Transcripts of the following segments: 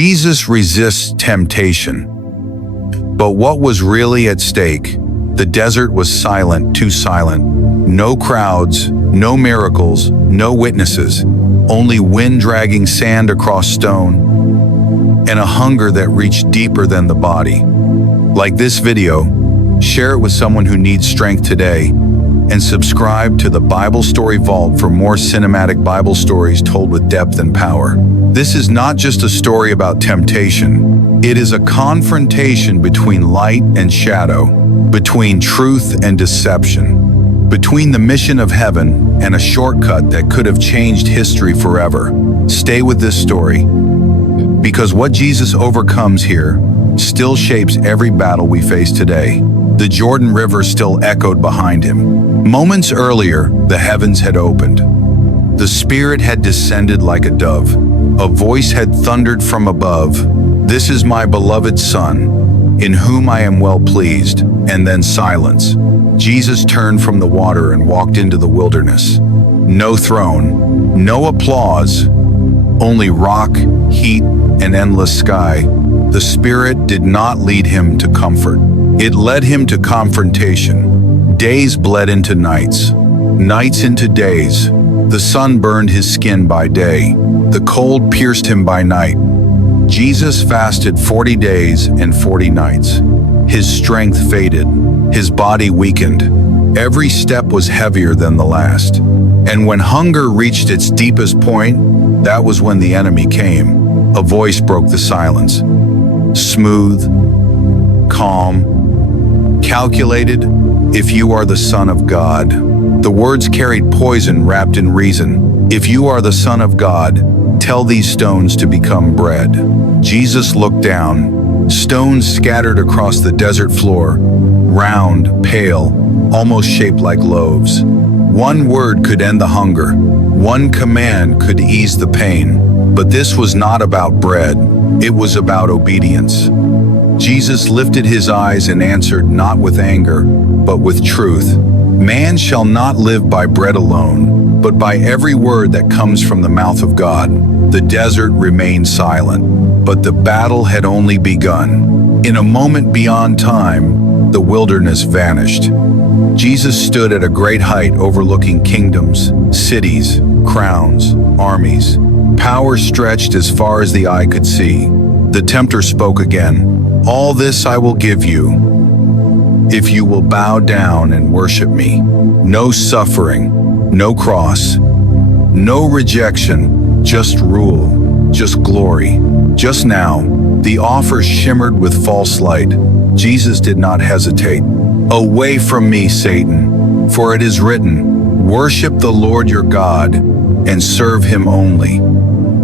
Jesus resists temptation. But what was really at stake? The desert was silent, too silent. No crowds, no miracles, no witnesses. Only wind dragging sand across stone, and a hunger that reached deeper than the body. Like this video, share it with someone who needs strength today, and subscribe to the Bible Story Vault for more cinematic Bible stories told with depth and power. This is not just a story about temptation. It is a confrontation between light and shadow, between truth and deception, between the mission of heaven and a shortcut that could have changed history forever. Stay with this story, because what Jesus overcomes here still shapes every battle we face today. The Jordan River still echoed behind him. Moments earlier, the heavens had opened. The Spirit had descended like a dove. A voice had thundered from above, "This is my beloved Son, in whom I am well pleased." And then silence. Jesus turned from the water and walked into the wilderness. No throne, no applause, only rock, heat, and endless sky. The Spirit did not lead him to comfort. It led him to confrontation. Days bled into nights, nights into days. The sun burned his skin by day. The cold pierced him by night. Jesus fasted 40 days and 40 nights. His strength faded. His body weakened. Every step was heavier than the last. And when hunger reached its deepest point, that was when the enemy came. A voice broke the silence. Smooth, calm, calculated. "If you are the Son of God." The words carried poison wrapped in reason. "If you are the Son of God, tell these stones to become bread." Jesus looked down. Stones scattered across the desert floor, round, pale, almost shaped like loaves. One word could end the hunger. One command could ease the pain. But this was not about bread. It was about obedience. Jesus lifted his eyes and answered, not with anger, but with truth. "Man shall not live by bread alone, but by every word that comes from the mouth of God." The desert remained silent, but the battle had only begun. In a moment beyond time, the wilderness vanished. Jesus stood at a great height overlooking kingdoms, cities, crowns, armies. Power stretched as far as the eye could see. The tempter spoke again. "All this I will give you, if you will bow down and worship me." No suffering, no cross, no rejection, just rule, just glory. Just now, the offer shimmered with false light. Jesus did not hesitate. "Away from me, Satan, for it is written, worship the Lord your God and serve him only."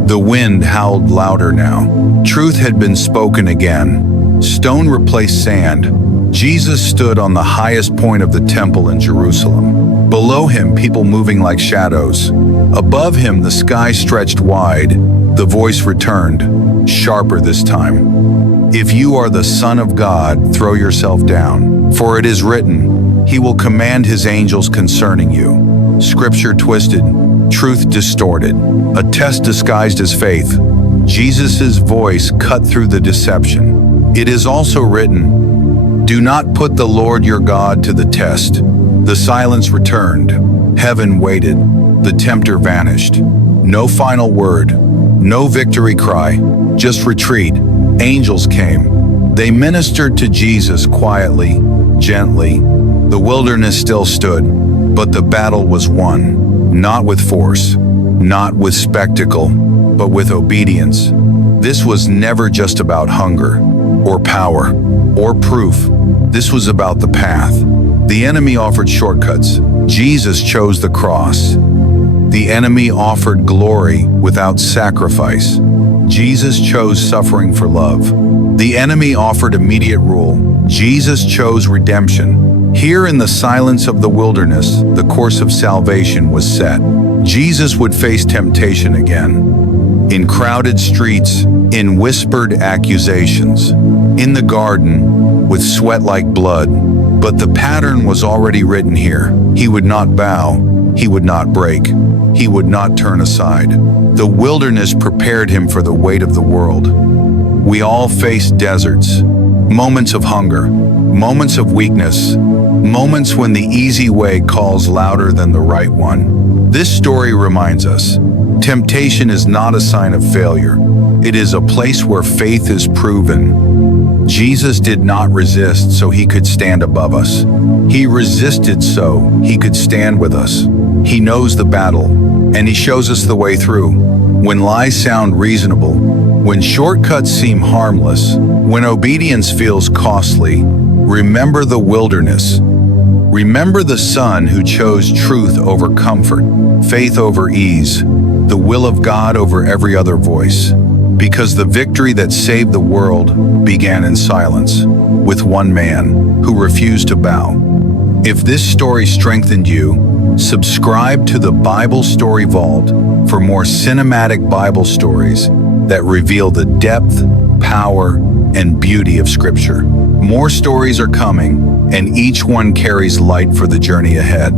The wind howled louder now. Truth had been spoken again. Stone replaced sand. Jesus stood on the highest point of the temple in Jerusalem. Below him, people moving like shadows. Above him, the sky stretched wide. The voice returned, sharper this time. "If you are the Son of God, throw yourself down. For it is written, he will command his angels concerning you." Scripture twisted, truth distorted. A test disguised as faith. Jesus' voice cut through the deception. "It is also written, do not put the Lord your God to the test." The silence returned. Heaven waited. The tempter vanished. No final word. No victory cry. Just retreat. Angels came. They ministered to Jesus quietly, gently. The wilderness still stood, but the battle was won. Not with force, not with spectacle, but with obedience. This was never just about hunger, or power, or proof. This was about the path. The enemy offered shortcuts. Jesus chose the cross. The enemy offered glory without sacrifice. Jesus chose suffering for love. The enemy offered immediate rule. Jesus chose redemption. Here in the silence of the wilderness, the course of salvation was set. Jesus would face temptation again. In crowded streets, in whispered accusations. In the garden, with sweat like blood. But the pattern was already written here. He would not bow. He would not break. he would not turn aside. The wilderness prepared him for the weight of the world. We all face deserts, moments of hunger, moments of weakness, moments when the easy way calls louder than the right one. This story reminds us, temptation is not a sign of failure. It is a place where faith is proven. Jesus did not resist so he could stand above us. He resisted so he could stand with us. He knows the battle, and he shows us the way through. When lies sound reasonable, when shortcuts seem harmless, when obedience feels costly, remember the wilderness. Remember the Son who chose truth over comfort, faith over ease, the will of God over every other voice. Because the victory that saved the world began in silence, with one man who refused to bow. If this story strengthened you, subscribe to the Bible Story Vault for more cinematic Bible stories that reveal the depth, power, and beauty of Scripture. More stories are coming, and each one carries light for the journey ahead.